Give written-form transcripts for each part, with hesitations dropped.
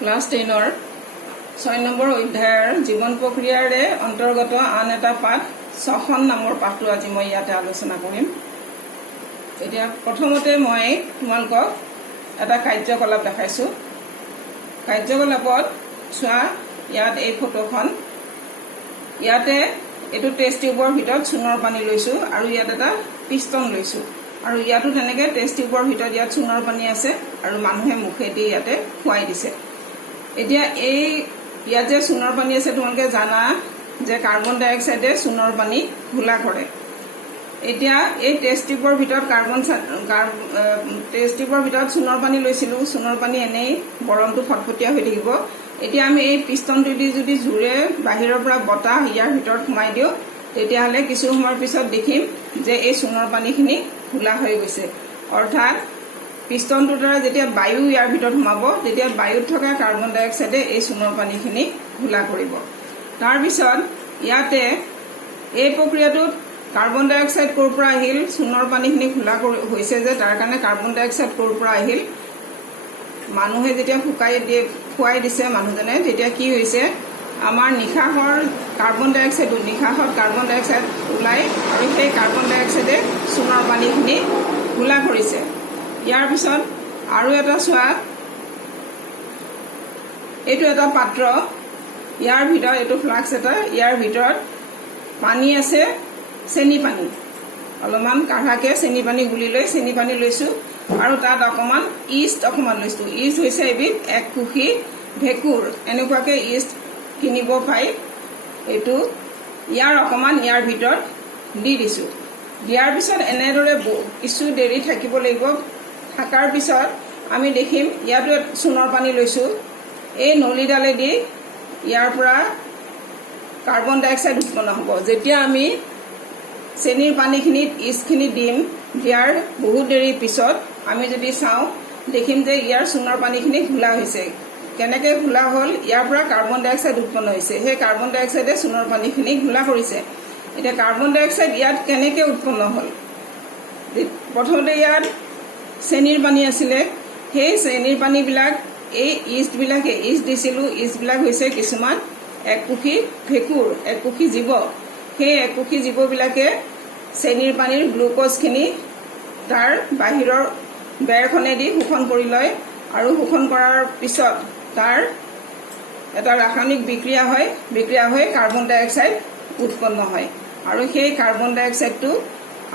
Class 10ৰ 6 number অধ্যায়ৰ জীৱন প্ৰক্ৰিয়াৰে অন্তৰ্গত আন এটা পাঠ শ্বসন নামৰ পাঠটো আজি মই ইয়াতে আলোচনা কৰিম। এতিয়া প্ৰথমতে মই তোমালোকক এটা কাৰ্যকলাপ দেখাইছোঁ। কাৰ্যকলাপত চোৱা, ইয়াত এই ফটোখন, ইয়াতে এইটো টেষ্ট টিউবৰ ভিতৰত চূণৰ পানী লৈছোঁ আৰু ইয়াত এটা পিষ্টন লৈছোঁ আৰু ইয়াতো তেনেকৈ টেষ্ট টিউবৰ ভিতৰত ইয়াত চূণৰ পানী আছে আৰু মানুহে মুখেদি ইয়াতে খুৱাই দিছে। এতিয়া ইয়াত যে চূণৰ পানী আছে, তোমালোকে জানা যে কাৰ্বন ডাই অক্সাইডে চূণৰ পানী ঘোলা কৰে। এতিয়া এই টেষ্ট টিউবৰ ভিতৰত টেষ্ট টিউবৰ ভিতৰত চূণৰ পানী লৈছিলোঁ। চূণৰ পানী এনেই বৰণটো ফটফটীয়া হৈ থাকিব। এতিয়া আমি এই পিষ্টনটো দি যদি জোৰে বাহিৰৰ পৰা বতাহ ইয়াৰ ভিতৰত সোমাই দিওঁ, তেতিয়াহ'লে কিছু সময়ৰ পিছত দেখিম যে এই চূণৰ পানীখিনি ঘোলা হৈ গৈছে। অৰ্থাৎ পিষ্টনটোৰ দ্বাৰা যেতিয়া বায়ু ইয়াৰ ভিতৰত সোমাব, তেতিয়া বায়ুত থকা কাৰ্বন ডাই অক্সাইডে এই চূণৰ পানীখিনি ঘোলা কৰিব। তাৰপিছত ইয়াতে এই প্ৰক্ৰিয়াটোত কাৰ্বন ডাই অক্সাইড ক'ৰ পৰা আহিল, চূণৰ পানীখিনি ঘোলা হৈছে যে তাৰ কাৰণে কাৰ্বন ডাই অক্সাইড ক'ৰ পৰা আহিল, মানুহে যেতিয়া খুৱাই দিছে মানুহজনে, তেতিয়া কি হৈছে, আমাৰ নিশাহৰ কাৰ্বন ডাই অক্সাইড ওলাই আৰু সেই কাৰ্বন ডাই অক্সাইডে চূণৰ পানীখিনি ঘোলা কৰিছে। ইয়াৰ পিছত আৰু এটা চোৱা, এইটো এটা পাত্ৰ, ইয়াৰ ভিতৰত এইটো ফ্লাক্স এটা, ইয়াৰ ভিতৰত পানী আছে, চেনি পানী, অলপমান কাঢ়াকৈ চেনি পানী গুলি লৈ চেনি পানী লৈছোঁ আৰু তাত অকণমান ইষ্ট লৈছোঁ। ইষ্ট হৈছে এবিধ এককোষী ভেঁকুৰ, এনেকুৱাকৈ ইষ্ট কিনিব পাই। এইটো ইয়াৰ ভিতৰত দি দিছোঁ। দিয়াৰ পিছত এনেদৰে কিছু দেৰি থাকিব লাগিব। থকাৰ পিছত আমি দেখিম ইয়াতো চূণৰ পানী লৈছোঁ। এই নলীডালেদি ইয়াৰ পৰা কাৰ্বন ডাই অক্সাইড উৎপন্ন হ'ব। যেতিয়া আমি চেনিৰ পানীখিনিত ইষ্টখিনি দিয়াৰ বহুত দেৰিৰ পিছত আমি যদি চাওঁ, দেখিম যে ইয়াৰ চূণৰ পানীখিনি ঘোলা হৈছে। কেনেকৈ ঘোলা হ'ল, ইয়াৰ পৰা কাৰ্বন ডাই অক্সাইড উৎপন্ন হৈছে। সেই কাৰ্বন ডাই অক্সাইডে চূণৰ পানীখিনি ঘোলা কৰিছে। এতিয়া কাৰ্বন ডাই অক্সাইড ইয়াত কেনেকৈ উৎপন্ন হ'ল, প্ৰথমতে ইয়াত চেনিৰ পানী আছিলে। সেই চেনিৰ পানীবিলাক এই ইষ্ট দিছিলোঁ। ইষ্টবিলাক হৈছে কিছুমান এককোষী ভেঁকুৰ, এককোষী জীৱ। সেই এককোষী জীৱবিলাকে চেনিৰ পানীৰ গ্লুক'জখিনি তাৰ বাহিৰৰ বেৰখনেদি শোষণ কৰি লয় আৰু শোষণ কৰাৰ পিছত তাৰ এটা ৰাসায়নিক বিক্ৰিয়া হৈ কাৰ্বন ডাই অক্সাইড উৎপন্ন হয় আৰু সেই কাৰ্বন ডাই অক্সাইডটো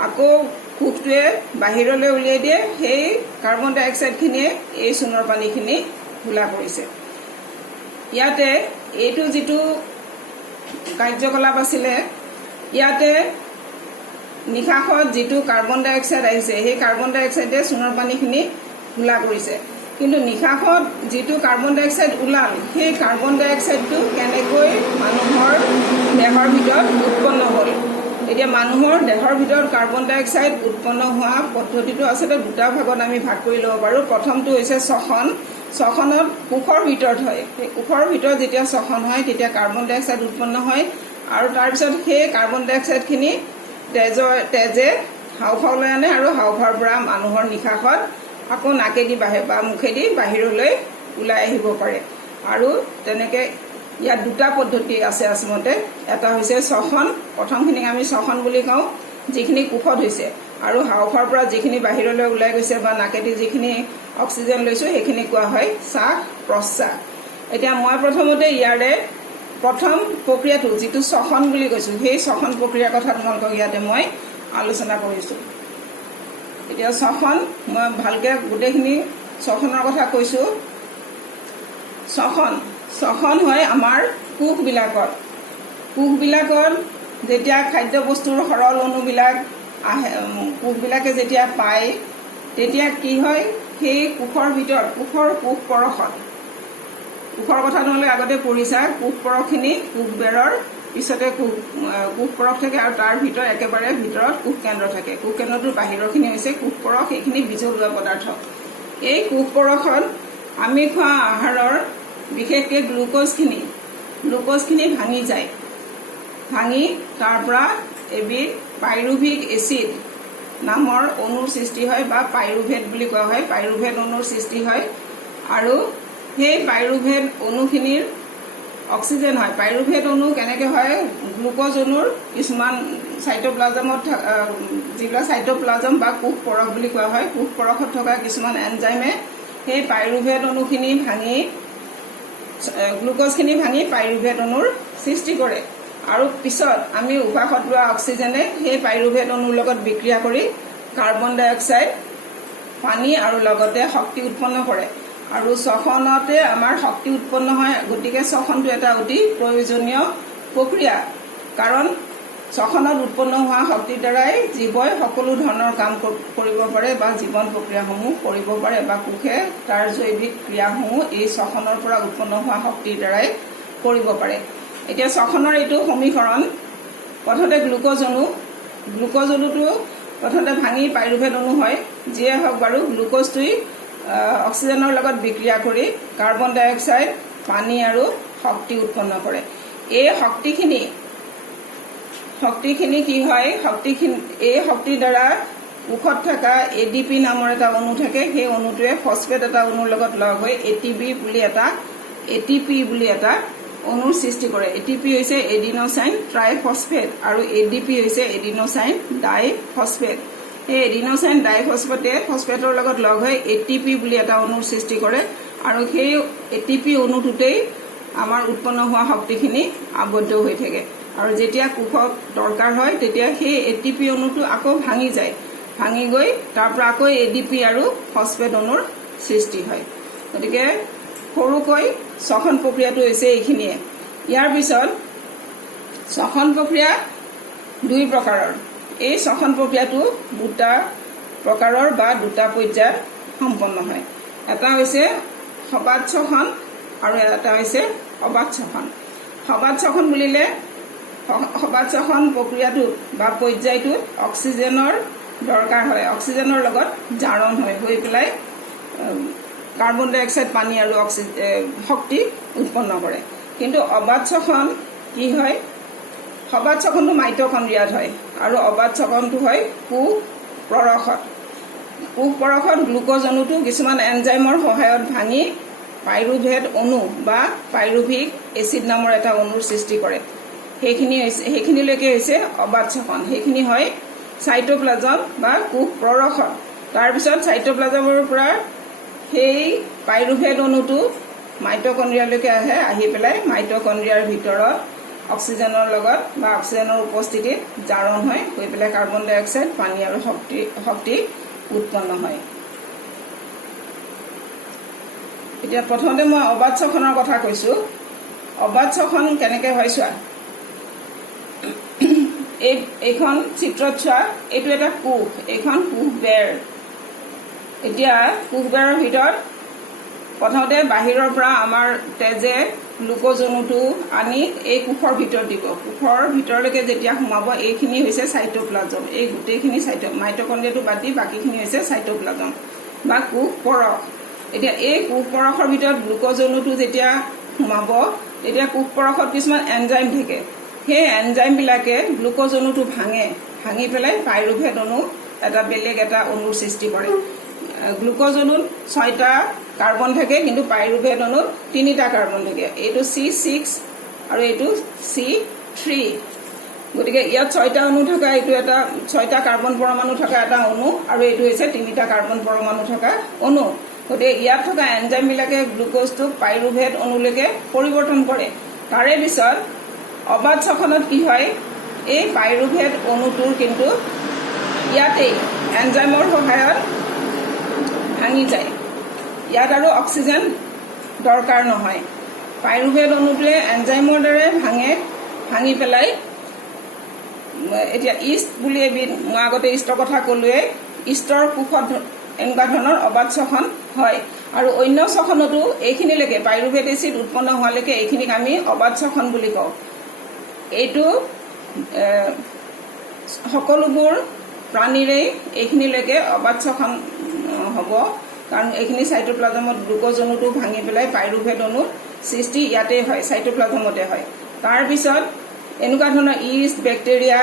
আকৌ কোষটোৱে বাহিৰলৈ উলিয়াই দিয়ে। সেই কাৰ্বন ডাই অক্সাইডখিনিয়ে এই চূণৰ পানীখিনি ঘোলা কৰিছে। ইয়াতে এইটো যিটো কাৰ্যকলাপ আছিলে, ইয়াতে নিশাহত যিটো কাৰ্বন ডাই অক্সাইড আহিছে, সেই কাৰ্বন ডাই অক্সাইডে চূণৰ পানীখিনি ঘোলা কৰিছে। কিন্তু নিশাহত যিটো কাৰ্বন ডাই অক্সাইড ওলাল, সেই কাৰ্বন ডাই অক্সাইডটো কেনেকৈ মানুহৰ দেহৰ ভিতৰত উৎপন্ন হ'ল। এতিয়া মানুহৰ দেহৰ ভিতৰত কাৰ্বন ডাই অক্সাইড উৎপন্ন হোৱা পদ্ধতিটো আচলতে দুটা ভাগত আমি ভাগ কৰি ল'ব পাৰোঁ। প্ৰথমটো হৈছে শ্বসন। শ্বসনত কোষৰ ভিতৰত হয়। সেই কোষৰ ভিতৰত যেতিয়া শ্বসন হয়, তেতিয়া কাৰ্বন ডাই অক্সাইড উৎপন্ন হয় আৰু তাৰপিছত সেই কাৰ্বন ডাই অক্সাইডখিনি তেজে হাওঁফাওলৈ আনে আৰু হাওঁফাওৰ পৰা মানুহৰ নিশাহত আকৌ নাকেদি বা মুখেদি বাহিৰলৈ ওলাই আহিব পাৰে। আৰু তেনেকৈ ইয়াত দুটা পদ্ধতি আছে আচলতে। এটা হৈছে শ্বসন, প্ৰথমখিনিক আমি শ্বসন বুলি কওঁ, যিখিনি কোষত হৈছে, আৰু হাওঁফাওৰ পৰা যিখিনি বাহিৰলৈ ওলাই গৈছে বা নাকেদি যিখিনি অক্সিজেন লৈছোঁ, সেইখিনি কোৱা হয় শ্বাস প্ৰশ্বাস। এতিয়া মই প্ৰথমতে ইয়াৰে প্ৰথম প্ৰক্ৰিয়াটো যিটো শ্বসন বুলি কৈছোঁ, সেই শ্বসন প্ৰক্ৰিয়াৰ কথা তোমালোকক ইয়াতে মই আলোচনা কৰিছোঁ। এতিয়া শ্বসন, মই ভালকৈ গোটেইখিনি শ্বসনৰ কথা কৈছোঁ। শ্বসন হয় আমাৰ কোষবিলাকত যেতিয়া খাদ্যবস্তুৰ সৰল অণুবিলাক আহে, কোষবিলাকে যেতিয়া পায়, তেতিয়া কি হয়, সেই কোষৰ ভিতৰত কোষৰ কথা তোমালোকে আগতে পঢ়িছা। কোষ পৰশখিনি কোষবেৰৰ পিছতে কোষ পৰশ থাকে আৰু তাৰ ভিতৰত একেবাৰে ভিতৰত কোষ কেন্দ্ৰ থাকে। কোষ কেন্দ্ৰটোৰ বাহিৰৰখিনি হৈছে কোষ পৰশ, সেইখিনি বিজলুৱা পদাৰ্থ। এই কোষ পৰশত আমি খোৱা আহাৰৰ বিশেষকৈ গ্লুক'জখিনি ভাঙি যায়। ভাঙি তাৰ পৰা এবিধ পাইৰুভিক এচিড নামৰ অণুৰ সৃষ্টি হয় বা পাইৰুভেট বুলি কোৱা হয়। পাইৰুভেট অণুৰ সৃষ্টি হয় আৰু সেই পাইৰুভেট অণুখিনিৰ অক্সিজেন হয়। পাইৰুভেট অণু কেনেকৈ হয়, গ্লুক'জ অণুৰ কিছুমান চাইটোপ্লাজমত যিবিলাক চাইটোপ্লাজম বা কোষ পৰশ বুলি কোৱা হয়, কোষ পৰশত থকা কিছুমান এনজাইমে সেই পাইৰুভেট অণুখিনি ভাঙি গ্লুক'জখিনি ভাঙি পাইৰুভেট অণুৰ সৃষ্টি কৰে আৰু পিছত আমি উশাহত লোৱা অক্সিজেনে সেই পাইৰুভেট অণুৰ লগত বিক্ৰিয়া কৰি কাৰ্বন ডাই অক্সাইড, পানী আৰু লগতে শক্তি উৎপন্ন কৰে আৰু শ্বসনতে আমাৰ শক্তি উৎপন্ন হয়। গতিকে শ্বসনটো এটা অতি প্ৰয়োজনীয় প্ৰক্ৰিয়া, কাৰণ শ্বসনত উৎপন্ন হোৱা শক্তিৰ দ্বাৰাই জীৱই সকলো ধৰণৰ কাম কৰিব পাৰে বা জীৱন প্ৰক্ৰিয়াসমূহ কৰিব পাৰে বা কোষে তাৰ জৈৱিক ক্ৰিয়াসমূহ এই শ্বসনৰ পৰা উৎপন্ন হোৱা শক্তিৰ দ্বাৰাই কৰিব পাৰে। এতিয়া শ্বসনৰ এইটো সমীকৰণ, প্ৰথমতে গ্লুক'জ অণুটো প্ৰথমতে ভাঙি পাইৰুভেট অণু হয়। যিয়ে হওক বাৰু, গ্লুক'জটোই অক্সিজেনৰ লগত বিক্ৰিয়া কৰি কাৰ্বন ডাই অক্সাইড, পানী আৰু শক্তি উৎপন্ন কৰে। এই শক্তিখিনি কি হয়, এই শক্তিৰ দ্বাৰা কোষত থকা ADP নামৰ এটা অণু থাকে। সেই অণুটোৱে ফচফেট এটা অণুৰ লগত লগ হৈ ATP বুলি এটা অণুৰ সৃষ্টি কৰে। ATP হৈছে এডিনোচাইন ট্ৰাইফচফেট আৰু ADP হৈছে এডিনোচাইন ডাইফচফেট। এই এডিনোচাইন ডাইফচফেটে ফচফেটৰ লগত লগ হৈ ATP বুলি এটা অণুৰ সৃষ্টি কৰে আৰু সেই ATP অণুটোতেই আমাৰ উৎপন্ন হোৱা শক্তিখিনি আবদ্ধ হৈ থাকে আৰু যেতিয়া কোষত দৰকাৰ হয় তেতিয়া সেই ATP অণুটো আকৌ ভাঙি যায়, ভাঙি গৈ তাৰ পৰা আকৌ ADP আৰু ফচফেট অণুৰ সৃষ্টি হয়। গতিকে সৰুকৈ শ্বসন প্ৰক্ৰিয়াটো হৈছে এইখিনিয়ে। ইয়াৰ পিছত শ্বসন প্ৰক্ৰিয়া দুই প্ৰকাৰৰ। এই শ্বসন প্ৰক্ৰিয়াটো দুটা প্ৰকাৰৰ বা দুটা পৰ্যায়ত সম্পন্ন হয়। এটা হৈছে সবাত শ্বসন আৰু এটা হৈছে অবাত শ্বসন। সবাত শ্বসন বুলিলে সবাত শ্বসন প্ৰক্ৰিয়াটোত বা পৰ্যায়টোত অক্সিজেনৰ দৰকাৰ হয়, অক্সিজেনৰ লগত জাৰণ হয়, হৈ পেলাই কাৰ্বন ডাই অক্সাইড, পানী আৰু শক্তি উৎপন্ন কৰে। কিন্তু অবাত শ্বসন কি হয়, সবাত শ্বসনটো মাইটকণ্ড্ৰিয়াত হয় আৰু অবাত শ্বসনটো হয় কোষ পৰশত গ্লুক'জ অণুটো কিছুমান এনজাইমৰ সহায়ত ভাঙি পাইৰুভেট অণু বা পাইৰুভিক এচিড নামৰ এটা অণুৰ সৃষ্টি কৰে। সেইখিনিলৈকে হৈছে অবাত শ্বসন। সেইখিনি হয় চাইটোপ্লাজম বা কোষ পৰশত। তাৰপিছত চাইটোপ্লাজমৰ পৰা সেই পাইৰুভেট অণুটো মাইটকণ্ড্ৰিয়ালৈকে আহে, আহি পেলাই মাইটকণ্ড্ৰিয়াৰ ভিতৰত অক্সিজেনৰ লগত বা অক্সিজেনৰ উপস্থিতিত জাৰণ হয়, হৈ পেলাই কাৰ্বন ডাই অক্সাইড, পানী আৰু শক্তি উৎপন্ন হয়। এতিয়া প্ৰথমতে মই অবাত শ্বসনৰ কথা কৈছো। অবাত শ্বসন কেনেকৈ হয় চোৱা, এইখন চিত্ৰত চোৱা, এইটো এটা কোষ, এইখন কোষবেৰ। এতিয়া কোষবেৰৰ ভিতৰত প্ৰথমতে বাহিৰৰ পৰা আমাৰ তেজে গ্লুক'জ অণুটো আনি এই কোষৰ ভিতৰত দিব। কোষৰ ভিতৰলৈকে যেতিয়া সোমাব, এইখিনি হৈছে চাইটোপ্লাজম। এই গোটেইখিনি মাইটকণ্ড্ৰিয়াটো বাদ দি বাকীখিনি হৈছে চাইটোপ্লাজম বা কোষ পৰশ। এতিয়া এই কোষ পৰশৰ ভিতৰত গ্লুক'জ অণুটো যেতিয়া সোমাব, তেতিয়া কোষ পৰশত কিছুমান এনজাইম থাকে। সেই এনজাইমবিলাকে গ্লুক'জ অণুটো ভাঙি পেলাই পাইৰুভেট অণু এটা বেলেগ এটা অণুৰ সৃষ্টি কৰে। গ্লুক'জ অণুত 6টা কাৰ্বন থাকে, কিন্তু পাইৰুভেট অণুত 3টা কাৰ্বন থাকে। এইটো C6 আৰু এইটো C3। গতিকে ইয়াত 6টা অণু থকা এইটো এটা 6টা কাৰ্বন পৰমাণু থকা এটা অণু আৰু এইটো হৈছে 3টা কাৰ্বন পৰমাণু থকা অণু। গতিকে ইয়াত থকা এনজাইমবিলাকে গ্লুক'জটোক পাইৰুভেট অণুলৈকে পৰিৱৰ্তন কৰে। তাৰে পিছত অবাত শ্বসনত কি হয়, এই পাইৰুভেট অণুটোৰ কিন্তু ইয়াতেই এনজাইমৰ সহায়ত ভাঙি যায়। ইয়াত আৰু অক্সিজেন দৰকাৰ নহয়। পাইৰুভেট অণুটোৱে এনজাইমৰ দ্বাৰাই ভাঙি পেলাই এতিয়া ইষ্ট বুলি এবিধ, মই আগতে ইষ্টৰ কথা ক'লোৱে, ইষ্টৰ কোষত এনেকুৱা ধৰণৰ অবাত শ্বসন হয়। আৰু অন্য শ্বসনতো এইখিনিলৈকে পাইৰুভেট এচিড উৎপন্ন হোৱালৈকে এইখিনিক আমি অবাত শ্বসন বুলি কওঁ। এইটো সকলোবোৰ প্ৰাণীৰেই এইখিনিলৈকে অবাত শ্বসন হ'ব, কাৰণ এইখিনি চাইটোপ্লাজমত গ্লুক'জ অণুটো ভাঙি পেলাই পাইৰুভেট অণুৰ সৃষ্টি ইয়াতে হয়, চাইটোপ্লাজমতে হয়। তাৰপিছত এনেকুৱা ধৰণৰ ইষ্ট, বেক্টেৰিয়া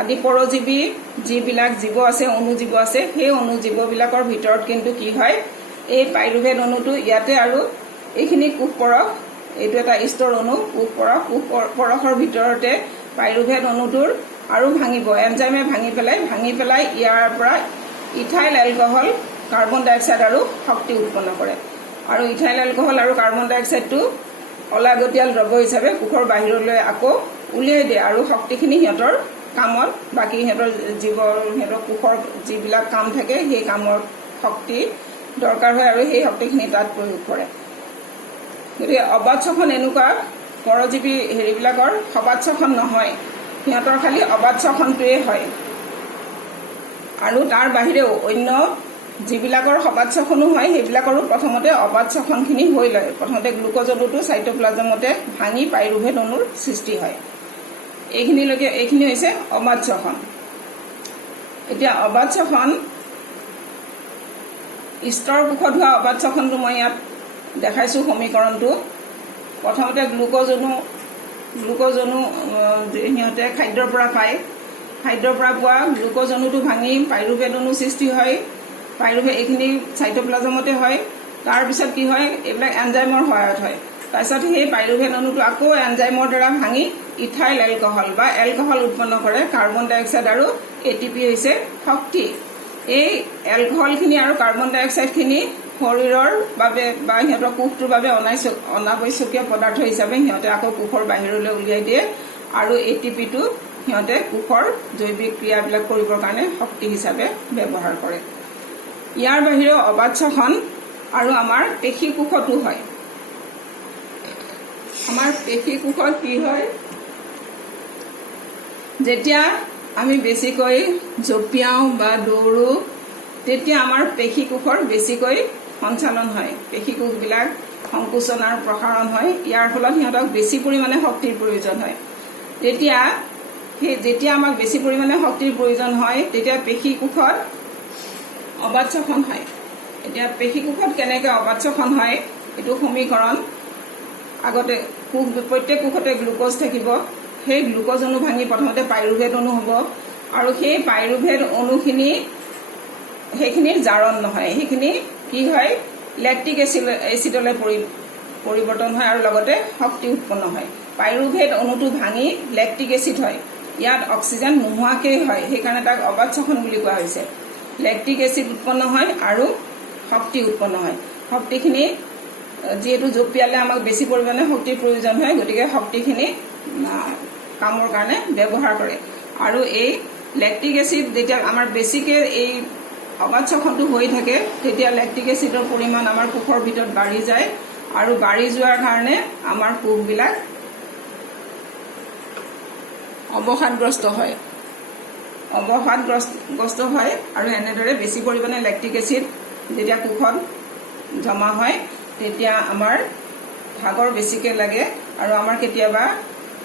আদি পৰজীৱী যিবিলাক জীৱ আছে, অণুজীৱ আছে, সেই অণুজীৱবিলাকৰ ভিতৰত কিন্তু কি হয়, এই পাইৰুভেট অণুটো ইয়াতে আৰু এইখিনি কোষ পৰশ, এইটো এটা ষ্টৰ অণু কোষ পৰশৰ ভিতৰতে পাইৰুভেট অণুটোৰ আৰু ভাঙিব, এনজাইমে ভাঙি পেলাই ইয়াৰ পৰা ইথাইল এলকহল, কাৰ্বন ডাই অক্সাইড আৰু শক্তি উৎপন্ন কৰে। আৰু ইথাইল এলকহল আৰু কাৰ্বন ডাই অক্সাইডটো অলাগতিয়াল দ্ৰব্য হিচাপে কোষৰ বাহিৰলৈ আকৌ উলিয়াই দিয়ে আৰু শক্তিখিনি সিহঁতৰ কামত, বাকী সিহঁতৰ কোষৰ যিবিলাক কাম থাকে সেই কামৰ শক্তি দৰকাৰ হয় আৰু সেই শক্তিখিনি তাত প্ৰয়োগ কৰে। গতিকে অবাধ শ্বসন এনেকুৱা পৰজীৱী হেৰিবিলাকৰ সবাধ শ্বসন নহয়, সিহঁতৰ খালি অবাধ শ্বসনটোৱে হয়। আৰু তাৰ বাহিৰেও অন্য যিবিলাকৰ সবাধ শ্বসনো হয় সেইবিলাকৰো প্ৰথমতে অবাধ শ্বসনখিনি হৈ লয়। প্ৰথমতে গ্লুক'জ অণুটো চাইটোপ্লাজমতে ভাঙি পাইৰুভেট অণুৰ সৃষ্টি হয়। এইখিনি হৈছে অবাধ শ্বসন। এতিয়া অবাধ শ্বসন, ষ্টৰ কোষত হোৱা অবাধ শ্বসনটো মই ইয়াত দেখাইছোঁ সমীকৰণটো। প্ৰথমতে গ্লুক'জ অণু সিহঁতে খাদ্যৰ পৰা পায়, খাদ্যৰ পৰা পোৱা গ্লুক'জ অণুটো ভাঙি পাইৰুভেট অণু সৃষ্টি হয়। এইখিনি চাইটোপ্লাজমতে হয়। তাৰপিছত কি হয়, এইবিলাক এনজাইমৰ সহায়ত হয়। তাৰপিছত সেই পাইৰুভেট অণুটো আকৌ এনজাইমৰ দ্বাৰা ভাঙি ইথাইল এলকহল বা এলকহল উৎপন্ন কৰে। কাৰ্বন ডাই অক্সাইড আৰু এটিপি হৈছে শক্তি। এই এলকহলখিনি আৰু কাৰ্বন ডাই অক্সাইডখিনি শৰীৰৰ বাবে বা সিহঁতৰ কোষটোৰ বাবে অনাৱশ্যকীয় পদাৰ্থ হিচাপে সিহঁতে আকৌ কোষৰ বাহিৰলৈ উলিয়াই দিয়ে আৰু এটিপিটো সিহঁতে কোষৰ জৈৱিক ক্ৰিয়াবিলাক কৰিবৰ কাৰণে শক্তি হিচাপে ব্যৱহাৰ কৰে। ইয়াৰ বাহিৰেও অবাধ শ্বসন আৰু আমাৰ পেশী কোষতো হয়। আমাৰ পেশী কোষত কি হয়, যেতিয়া আমি বেছিকৈ জঁপিয়াওঁ বা দৌৰোঁ তেতিয়া আমাৰ পেশী কোষৰ বেছিকৈ সঞ্চালন হয়, পেশী কোষবিলাক সংকোচন আৰু প্ৰসাৰণ হয়। ইয়াৰ ফলত সিহঁতক বেছি পৰিমাণে শক্তিৰ প্ৰয়োজন হয়। যেতিয়া আমাক বেছি পৰিমাণে শক্তিৰ প্ৰয়োজন হয় তেতিয়া পেশী কোষত অবাধ শ্বসন হয়। এতিয়া পেশী কোষত কেনেকৈ অবাধ শ্বসন হয় এইটো সমীকৰণ। আগতে প্ৰত্যেক কোষতে গ্লুক'জ থাকিব, সেই গ্লুক'জ অণু ভাঙি প্ৰথমতে পাইৰুভেট অণু হ'ব আৰু সেই পাইৰুভেট অণুখিনি সেইখিনিৰ জাৰণ নহয়, সেইখিনি কি হয় লেক্টিক এচিডলৈ পৰিৱৰ্তন হয় আৰু লগতে শক্তি উৎপন্ন হয়। পাইৰুভেট অণুটো ভাঙি লেক্টিক এচিড হয়, ইয়াত অক্সিজেন নোহোৱাকেই হয়, সেইকাৰণে তাক অবাধ শ্বসন বুলি কোৱা হৈছে। লেক্টিক এচিড উৎপন্ন হয় আৰু শক্তি উৎপন্ন হয়। শক্তিখিনি যিহেতু জঁপিয়ালে আমাক বেছি পৰিমাণে শক্তিৰ প্ৰয়োজন হয়, গতিকে শক্তিখিনি কামৰ কাৰণে ব্যৱহাৰ কৰে। আৰু এই লেক্টিক এচিড যেতিয়া আমাৰ বেছিকৈ এই অবাধ শ্বসনটো হৈ থাকে তেতিয়া লেক্টিক এচিডৰ পৰিমাণ আমাৰ কোষৰ ভিতৰত বাঢ়ি যায় আৰু বাঢ়ি যোৱাৰ কাৰণে আমাৰ কোষবিলাক অৱসাদগ্ৰস্ত হয় আৰু এনেদৰে বেছি পৰিমাণে লেক্টিক এচিড যেতিয়া কোষত জমা হয় তেতিয়া আমাৰ ভাগৰ বেছিকৈ লাগে আৰু আমাৰ কেতিয়াবা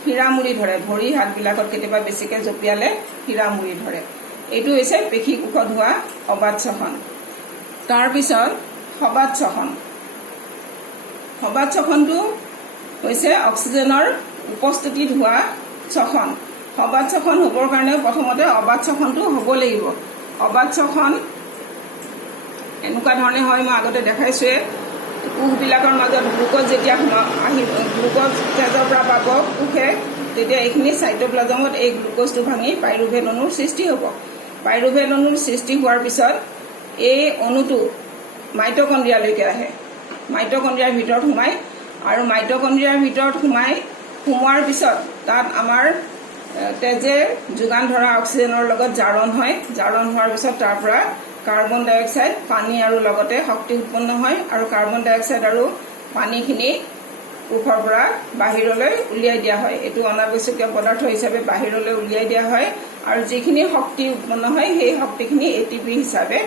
শিৰামুৰি ধৰে, ভৰি হাতবিলাকত কেতিয়াবা বেছিকৈ জঁপিয়ালে শিৰামুৰি ধৰে। এইটো হৈছে পেশী কোষত হোৱা অবাধ শ্বসন। তাৰপিছত সবাধ শ্বসন। সবাধ শ্বসনটো হৈছে অক্সিজেনৰ উপস্থিতিত হোৱা শ্বসন। সবাধ শ্বসন হ'বৰ কাৰণেও প্ৰথমতে অবাধ শ্বসনটো হ'ব লাগিব। অবাধ শ্বসন এনেকুৱা ধৰণে হয়, মই আগতে দেখাইছোৱে। কোষবিলাকৰ মাজত গ্লুক'জ যেতিয়া গ্লুক'জ তেজৰ পৰা পাব কোষে, তেতিয়া এইখিনি চাইটোপ্লাজমত এই গ্লুক'জটো ভাঙি পাইৰুভেট অণুৰ সৃষ্টি হ'ব। পাইৰুভেট অণুৰ সৃষ্টি হোৱাৰ পিছত এই অণুটো মাইটকণ্ড্ৰিয়ালৈকে আহে, মাইটকণ্ড্ৰিয়াৰ ভিতৰত সোমায় আৰু মাইটকণ্ড্ৰিয়াৰ ভিতৰত সোমোৱাৰ পিছত তাত আমাৰ তেজে যোগান ধৰা অক্সিজেনৰ লগত জাৰণ হয়। জাৰণ হোৱাৰ পিছত তাৰ পৰা কাৰ্বন ডাই অক্সাইড, পানী আৰু লগতে শক্তি উৎপন্ন হয় আৰু কাৰ্বন ডাই অক্সাইড আৰু পানীখিনি কোষৰ পৰা বাহিৰলৈ উলিয়াই দিয়া হয়। এইটো অনাৱশ্যকীয় পদাৰ্থ হিচাপে বাহিৰলৈ উলিয়াই দিয়া হয় আৰু যিখিনি শক্তি উৎপন্ন হয় সেই শক্তিখিনি এটিপি হিচাপে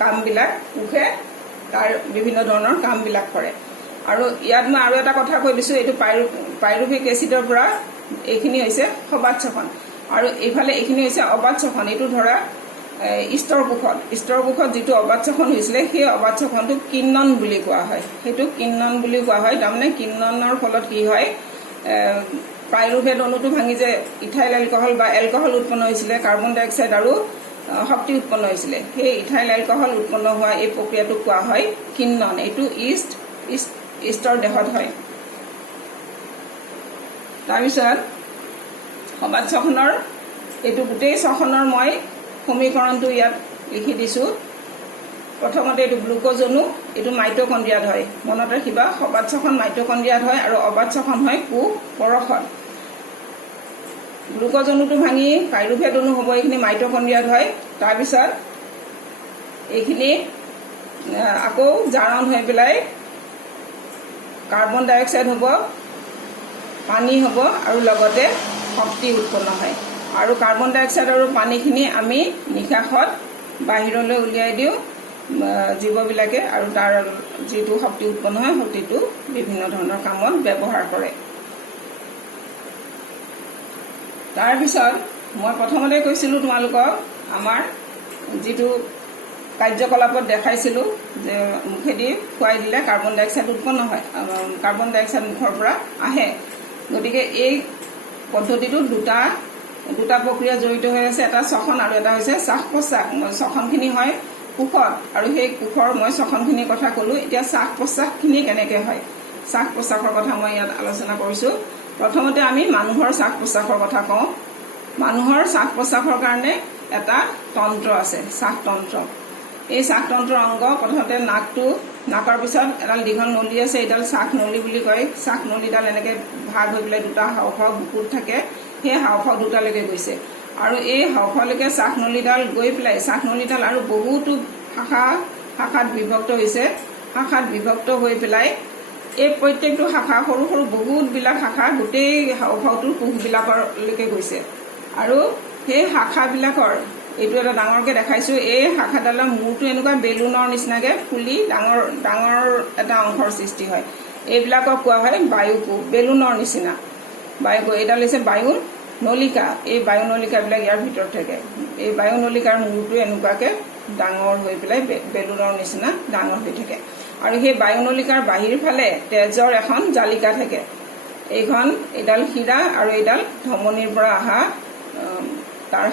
কামবিলাক কোষে তাৰ বিভিন্ন ধৰণৰ কামবিলাক কৰে। আৰু ইয়াত মই আৰু এটা কথা কৈ দিছোঁ, এইটো পাইৰুভিক এচিডৰ পৰা এইখিনি হৈছে সবাধ শ্বসন আৰু এইফালে এইখিনি হৈছে অবাধ শ্বসন। এইটো ধৰা ষ্টৰ কোষত যিটো অবাধ শ্বসন হৈছিলে সেই অবাধ শ্বসনটোক কিন্নন বুলি কোৱা হয়। সেইটো কিন্নন বুলি কোৱা হয়। তাৰমানে কিন্ননৰ ফলত কি হয়, পাইৰুভেট অণুটো ভাঙি যে ইথাইল এলকহল বা এলকহল উৎপন্ন হৈছিলে, কাৰ্বন ডাই অক্সাইড আৰু শক্তি উৎপন্ন হৈছিলে, সেই ইথাইল এলকহল উৎপন্ন হোৱা এই প্ৰক্ৰিয়াটোক কোৱা হয় কিন্নন। এইটো ইষ্টৰ দেহত হয়। তাৰপিছত সবাত ছখনৰ এইটো গোটেই ছখনৰ মই সমীকৰণটো ইয়াত লিখি দিছোঁ। প্ৰথমতে এইটো গ্লুক'জ অণু, এইটো মাইটকণ্ড্ৰিয়াত হয়। মনত ৰাখিবা, সবাত ছখন মাইটকণ্ড্ৰিয়াত হয় আৰু অবাত ছখন হয় কোষ পৰশত। গ্লুক'জ অণুটো ভাঙি পাইৰুভেট অণু হ'ব, এইখিনি মাইটকণ্ড্ৰিয়াত হয়। তাৰপিছত এইখিনি আকৌ জাৰণ হৈ পেলাই কাৰ্বন ডাই অক্সাইড হ'ব, পানী হ'ব আৰু লগতে শক্তি উৎপন্ন হয়। আৰু কাৰ্বন ডাই অক্সাইড আৰু পানীখিনি আমি নিশাহত বাহিৰলৈ উলিয়াই দিওঁ জীৱবিলাকে, আৰু তাৰ যিটো শক্তি উৎপন্ন হয় শক্তিটো বিভিন্ন ধৰণৰ কামত ব্যৱহাৰ কৰে। তাৰপিছত মই প্ৰথমতে কৈছিলোঁ তোমালোকক আমাৰ যিটো কাৰ্যকলাপত দেখাইছিলোঁ যে মুখেদি খুৱাই দিলে কাৰ্বন ডাই অক্সাইড উৎপন্ন হয়, কাৰ্বন ডাই অক্সাইড মুখৰ পৰা আহে। গতিকে এই পদ্ধতিটোত দুটা প্ৰক্ৰিয়া জড়িত হৈ আছে, এটা শ্বসন আৰু এটা হৈছে শ্বাস প্ৰশ্বাস। শ্বসনখিনি হয় কোষত, আৰু সেই কোষৰ মই শ্বসনখিনিৰ কথা ক'লোঁ। এতিয়া শ্বাস প্ৰশ্বাসখিনি কেনেকৈ হয়, শ্বাস প্ৰশ্বাসৰ কথা মই ইয়াত আলোচনা কৰিছোঁ। প্ৰথমতে আমি মানুহৰ শ্বাস প্ৰশ্বাসৰ কথা কওঁ। মানুহৰ শ্বাস প্ৰশ্বাসৰ কাৰণে এটা তন্ত্ৰ আছে, শ্বাসতন্ত্ৰ। এই শ্বাসতন্ত্ৰৰ অংগ প্ৰথমতে নাকৰ পিছত এডাল দীঘল নলী আছে, এইডাল শ্বাস নলী বুলি কয়। শ্বাস নলীডাল এনেকৈ ভাগ হৈ পেলাই দুটা হাওঁফাওঁ বুকুত থাকে, সেই হাওঁফাওঁ দুটালৈকে গৈছে। আৰু এই হাওঁফাওলৈকে শ্বাস নলীডাল গৈ পেলাই শ্বাস নলীডাল আৰু বহুতো শাখাত বিভক্ত হৈছে। শাখাত বিভক্ত হৈ পেলাই এই প্ৰত্যেকটো শাখা সৰু সৰু বহুতবিলাক শাখা গোটেই হাওঁফাওটোৰ কোষবিলাকলৈকে গৈছে। আৰু সেই শাখাবিলাকৰ এইটো এটা ডাঙৰকৈ দেখাইছোঁ। এই শাখাডালৰ মূৰটো এনেকুৱা বেলুনৰ নিচিনাকৈ ফুলি ডাঙৰ এটা অংশৰ সৃষ্টি হয়। এইবিলাকক কোৱা হয় বায়ুকোষ, বেলুনৰ নিচিনা বায়ুকোষ। এইডাল হৈছে বায়ু নলিকা। এই বায়ু নলিকাবিলাক ইয়াৰ ভিতৰত থাকে। এই বায়ু নলিকাৰ মূৰটো এনেকুৱাকৈ ডাঙৰ হৈ পেলাই বেলুনৰ নিচিনা ডাঙৰ হৈ থাকে। আৰু সেই বায়ু নলিকাৰ বাহিৰ ফালে তেজৰ এখন জালিকা থাকে। এইডাল শিৰা আৰু এইডাল ধমনীৰ পৰা অহা তাৰ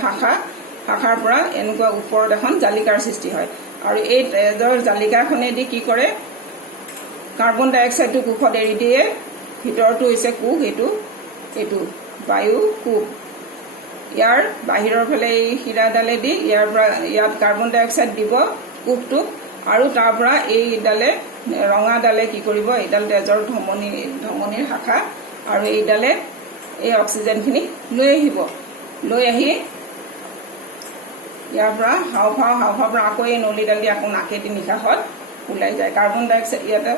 শাখাৰ পৰা এনেকুৱা ওপৰত এখন জালিকাৰ সৃষ্টি হয়। আৰু এই তেজৰ জালিকাখনেদি কি কৰে, কাৰ্বন ডাই অক্সাইডটো কোষত এৰি দিয়ে। ভিতৰতো হৈছে কোষ, এইটো বায়ু কোষ। ইয়াৰ বাহিৰৰ ফালে এই শিৰাডালেদি ইয়াত কাৰ্বন ডাই অক্সাইড দিব কোষটোক, আৰু তাৰ পৰা এইডালে ৰঙাডালে কি কৰিব, এইডাল তেজৰ ধমনীৰ শাখা, আৰু এইডালে এই অক্সিজেনখিনি লৈ আহি ইয়াৰ পৰা হাওঁফাওৰ পৰা আকৌ এই নলীডাল দি আকৌ নাকেদি নিশাহত ওলাই যায়। কাৰ্বন ডাই অক্সাইড ইয়াতে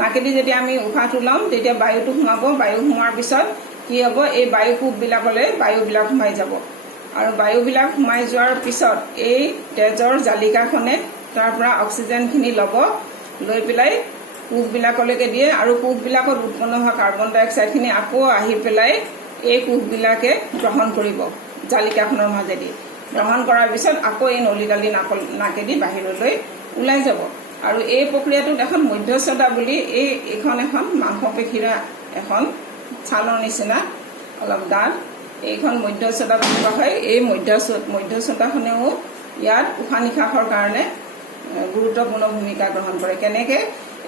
নাকেদি যেতিয়া আমি উশাহটো ল'ম তেতিয়া বায়ুটো সোমাব। বায়ু সোমোৱাৰ পিছত কি হ'ব, এই বায়ু কোষবিলাকলৈ বায়ুবিলাক সোমাই যাব। আৰু বায়ুবিলাক সোমাই যোৱাৰ পিছত এই তেজৰ জালিকাখনে তাৰ পৰা অক্সিজেনখিনি লৈ পেলাই কোষবিলাকলৈকে দিয়ে। আৰু কোষবিলাকত উৎপন্ন হোৱা কাৰ্বন ডাই অক্সাইডখিনি আকৌ আহি পেলাই এই কোষবিলাকে গ্ৰহণ কৰিব জালিকাখনৰ মাজেদি। গ্ৰহণ কৰাৰ পিছত আকৌ এই নলীডাল দি নাকেদি বাহিৰলৈ ওলাই যাব। আৰু এই প্ৰক্ৰিয়াটোত এখন মধ্যস্থতা বুলি এইখন এখন মাংসপেশীৰ এখন ছালৰ নিচিনা অলপ ডাঠ, এইখন মধ্যস্থতা বুলি কোৱা হয়। এই মধ্যস্থতাখনেও ইয়াত উশাহ নিশাহৰ কাৰণে গুৰুত্বপূৰ্ণ ভূমিকা গ্ৰহণ কৰে। কেনেকৈ,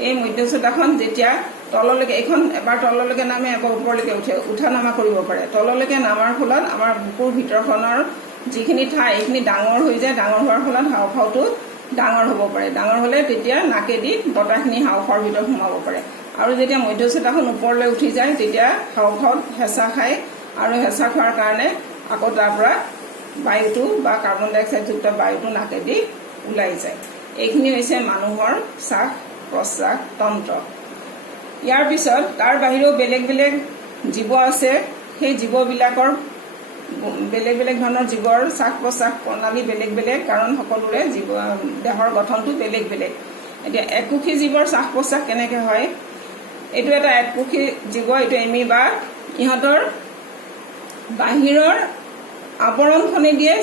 এই মধ্যস্থতাখন যেতিয়া তললৈকে, এইখন এবাৰ তললৈকে নামে এবাৰ ওপৰলৈকে উঠা নামা কৰিব পাৰে। তললৈকে নামাৰ ফলত আমাৰ বুকুৰ ভিতৰখনৰ যিখিনি ঠাই এইখিনি ডাঙৰ হৈ যায়। ডাঙৰ হোৱাৰ ফলত হাওঁফাওটো ডাঙৰ হ'ব পাৰে। ডাঙৰ হ'লে তেতিয়া নাকেদি বতাহখিনি হাওঁফাওৰ ভিতৰত সোমাব পাৰে। আৰু যেতিয়া মধ্যস্থতাখন ওপৰলৈ উঠি যায় তেতিয়া হাওঁফাওত হেঁচা খায়, আৰু হেঁচা খোৱাৰ কাৰণে আকৌ তাৰ পৰা বায়ুটো বা কাৰ্বন ডাই অক্সাইডযুক্ত বায়ুটো নাকেদি ওলাই যায়। এইখিনি হৈছে মানুহৰ শ্বাস প্ৰশ্বাস তন্ত্ৰ। ইয়াৰ পিছত তাৰ বাহিৰেও বেলেগ বেলেগ জীৱ আছে। সেই জীৱবিলাকৰ বেলেগ বেলেগ ধৰণৰ জীৱৰ শ্বাস প্ৰশ্বাস প্ৰণালী বেলেগ বেলেগ, কাৰণ সকলোৰে দেহৰ গঠনটো বেলেগ বেলেগ। এতিয়া এককোষী জীৱৰ শ্বাস প্ৰশ্বাস কেনেকৈ হয়, এইটো এটা এককোষী জীৱ, এইটো এমিবা। ইহঁতৰ বাহিৰৰ আৱৰণখনেদিয়ে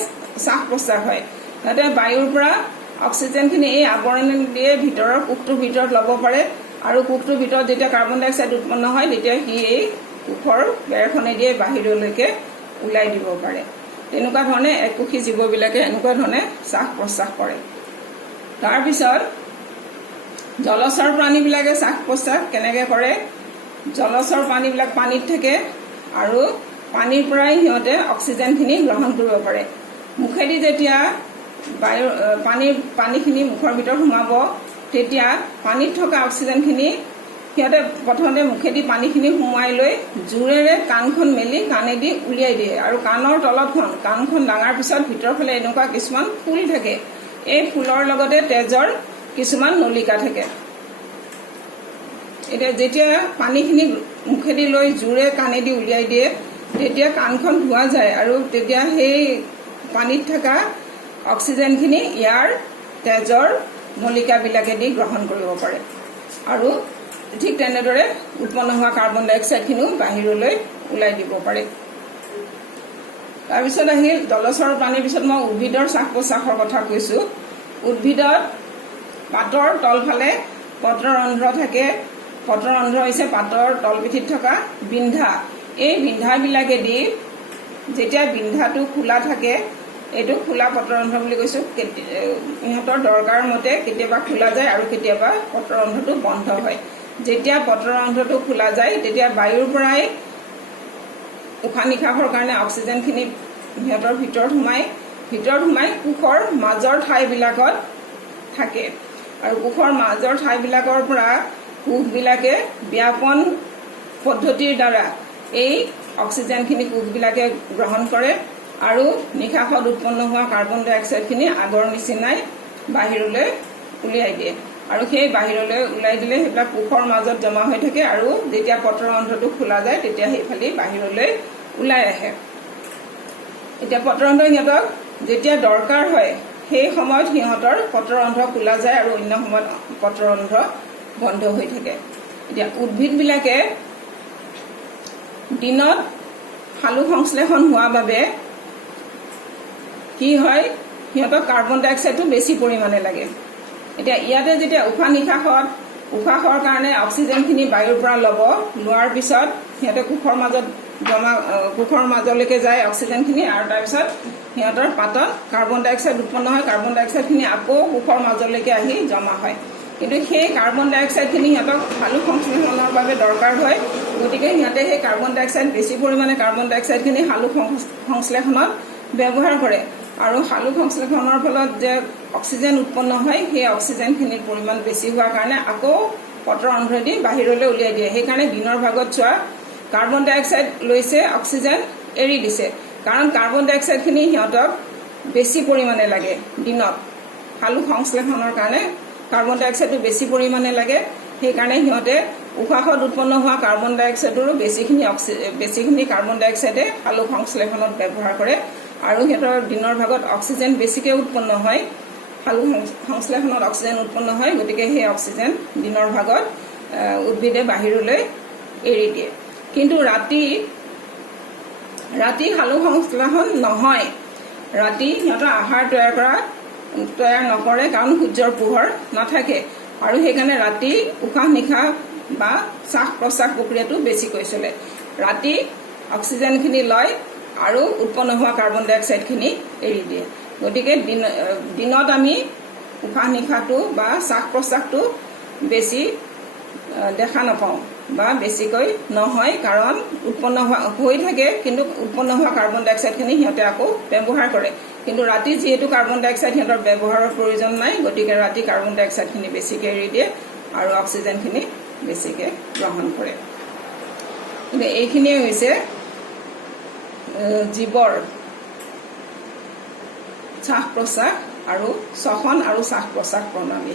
শ্বাস প্ৰশ্বাস হয়। যাতে বায়ুৰ পৰা অক্সিজেনখিনি এই আৱৰণেদিয়ে ভিতৰৰ কোষটোৰ ভিতৰত ল'ব পাৰে। আৰু কোষটোৰ ভিতৰত যেতিয়া কাৰ্বন ডাই অক্সাইড উৎপন্ন হয় তেতিয়া সি এই কোষৰ বেৰখনেদিয়ে বাহিৰলৈকে ওলাই দিব পাৰে। তেনেকুৱা ধৰণে এককোষী জীৱবিলাকে এনেকুৱা ধৰণে শ্বাস প্ৰশ্বাস কৰে। তাৰপিছত জলচৰ প্ৰাণীবিলাকে শ্বাস প্ৰশ্বাস কেনেকৈ কৰে, জলচৰ প্ৰাণীবিলাক পানীত থাকে আৰু পানীৰ পৰাই সিহঁতে অক্সিজেনখিনি গ্ৰহণ কৰিব পাৰে। মুখেদি যেতিয়া পানীখিনি মুখৰ ভিতৰত সোমাব, তেতিয়া পানীত থকা অক্সিজেনখিনি সিহঁতে প্ৰথমতে মুখেদি পানীখিনি সোমাই লৈ জোৰেৰে কাণখন মেলি কাণেদি উলিয়াই দিয়ে। আৰু কাণৰ তলতখন কাণখন ডাঙাৰ পিছত ভিতৰৰ ফালে এনেকুৱা কিছুমান ফুল থাকে, এই ফুলৰ লগতে তেজৰ কিছুমান নলিকা থাকে। এতিয়া যেতিয়া পানীখিনি মুখেদি লৈ জোৰে কাণেদি উলিয়াই দিয়ে, তেতিয়া কাণখন ধোৱা যায় আৰু তেতিয়া সেই পানীত থকা অক্সিজেনখিনি ইয়াৰ তেজৰ নলিকাবিলাকেদি গ্ৰহণ কৰিব পাৰে আৰু ঠিক তেনেদৰে উৎপন্ন হোৱা কাৰ্বন ডাই অক্সাইডখিনিও বাহিৰলৈ ওলাই দিব পাৰে। তাৰপিছত আহিল জলচৰ প্ৰাণীৰ পিছত মই উদ্ভিদৰ শ্বাস প্ৰশ্বাসৰ কথা কৈছোঁ। উদ্ভিদত পাতৰ তলফালে পত্ৰৰন্ধ্ৰ থাকে। পত্ৰৰন্ধ্ৰ হৈছে পাতৰ তলপিঠিত থকা বিন্ধা। এই বিন্ধাবিলাকেদি যেতিয়া বিন্ধাটো খোলা থাকে, এইটো খোলা পত্ৰৰন্ধ্ৰ বুলি কৈছোঁ। ইহঁতৰ দৰকাৰ মতে কেতিয়াবা খোলা যায় আৰু কেতিয়াবা পত্ৰৰন্ধ্ৰটো বন্ধ হয়। যেতিয়া পত্ৰৰন্ধ্ৰটো খোলা যায়, তেতিয়া বায়ুৰ পৰাই উশাহ নিশাহৰ কাৰণে অক্সিজেনখিনি সিহঁতৰ ভিতৰত সোমাই কোষৰ মাজৰ ঠাইবিলাকত থাকে আৰু কোষৰ মাজৰ ঠাইবিলাকৰ পৰা কোষবিলাকে ব্যাপন পদ্ধতিৰ দ্বাৰা এই অক্সিজেনখিনি কোষবিলাকে গ্ৰহণ কৰে আৰু নিশাহত উৎপন্ন হোৱা কাৰ্বন ডাই অক্সাইডখিনি আগৰ নিচিনাই বাহিৰলৈ উলিয়াই দিয়ে। আৰু সেই বাহিৰলৈ ওলাই দিলে সেইবিলাক কোষৰ মাজত জমা হৈ থাকে আৰু যেতিয়া পত্ৰৰন্ধ্ৰটো খোলা যায়, তেতিয়া সেইফালে বাহিৰলৈ ওলাই আহে। এতিয়া পত্ৰৰন্ধ্ৰ সিহঁতক যেতিয়া দৰকাৰ হয়, সেই সময়ত সিহঁতৰ পত্ৰৰন্ধ্ৰ খোলা যায় আৰু অন্য সময়ত পত্ৰৰন্ধ্ৰ বন্ধ হৈ থাকে। এতিয়া উদ্ভিদবিলাকে দিনত সালোক সংশ্লেষণ হোৱাৰ বাবে কি হয়, সিহঁতক কাৰ্বন ডাই অক্সাইডটো বেছি পৰিমাণে লাগে। এতিয়া ইয়াতে যেতিয়া উশাহৰ কাৰণে অক্সিজেনখিনি বায়ুৰ পৰা লোৱাৰ পিছত সিহঁতে কোষৰ মাজলৈকে যায় অক্সিজেনখিনি, আৰু তাৰপিছত সিহঁতৰ পাতত কাৰ্বন ডাই অক্সাইড উৎপন্ন হয়। কাৰ্বন ডাই অক্সাইডখিনি আকৌ কোষৰ মাজলৈকে আহি জমা হয়। কিন্তু সেই কাৰ্বন ডাই অক্সাইডখিনি সিহঁতক সালোক সংশ্লেষণৰ বাবে দৰকাৰ হয়। গতিকে সিহঁতে সেই কাৰ্বন ডাই অক্সাইড বেছি পৰিমাণে কাৰ্বন ডাই অক্সাইডখিনি সালোক সংশ্লেষণত ব্যৱহাৰ কৰে আৰু সালোক সংশ্লেষণৰ ফলত যে অক্সিজেন উৎপন্ন হয়, সেই অক্সিজেনখিনিৰ পৰিমাণ বেছি হোৱাৰ কাৰণে আকৌ পত্ৰৰন্ধ্ৰেদি বাহিৰলৈ উলিয়াই দিয়ে। সেইকাৰণে দিনৰ ভাগত চোৱা কাৰ্বন ডাই অক্সাইড লৈছে, অক্সিজেন এৰি দিছে, কাৰণ কাৰ্বন ডাই অক্সাইডখিনি সিহঁতক বেছি পৰিমাণে লাগে। দিনত সালোক সংশ্লেষণৰ কাৰণে কাৰ্বন ডাই অক্সাইডটো বেছি পৰিমাণে লাগে। সেইকাৰণে সিহঁতে উশাহত উৎপন্ন হোৱা কাৰ্বন ডাই অক্সাইডৰো বেছিখিনি কাৰ্বন ডাই অক্সাইডে সালোক সংশ্লেষণত ব্যৱহাৰ কৰে আৰু সিহঁতৰ দিনৰ ভাগত অক্সিজেন বেছিকৈ উৎপন্ন হয়। সালোক সংশ্লেষণত অক্সিজেন উৎপন্ন হয়, গতিকে সেই অক্সিজেন দিনৰ ভাগত উদ্ভিদে বাহিৰলৈ এৰি দিয়ে। কিন্তু ৰাতি সালোক সংশ্লেষণ নহয়। ৰাতি সিহঁতৰ আহাৰ তৈয়াৰ নকৰে, কাৰণ সূৰ্যৰ পোহৰ নাথাকে আৰু সেইকাৰণে ৰাতি উশাহ নিশাহ বা শ্বাস প্ৰশ্বাস প্ৰক্ৰিয়াটো বেছিকৈ চলে। ৰাতি অক্সিজেনখিনি লয় আৰু উৎপন্ন হোৱা কাৰ্বন ডাই অক্সাইডখিনি এৰি দিয়ে। গতিকে দিনত আমি উশাহ নিশাহটো বা শ্বাস প্ৰশ্বাসটো বেছি দেখা নাপাওঁ বা বেছিকৈ নহয়, কাৰণ উৎপন্ন হৈ থাকে, কিন্তু উৎপন্ন হোৱা কাৰ্বন ডাই অক্সাইডখিনি সিহঁতে আকৌ ব্যৱহাৰ কৰে। কিন্তু ৰাতি যিহেতু কাৰ্বন ডাই অক্সাইড সিহঁতৰ ব্যৱহাৰৰ প্ৰয়োজন নাই, গতিকে ৰাতি কাৰ্বন ডাই অক্সাইডখিনি বেছিকৈ এৰি দিয়ে আৰু অক্সিজেনখিনি বেছিকৈ গ্ৰহণ কৰে। কিন্তু এইখিনিয়ে হৈছে জীৱৰ শ্বাস প্ৰশ্বাস আৰু শ্বসন আৰু শ্বাস প্ৰশ্বাস প্ৰণালী।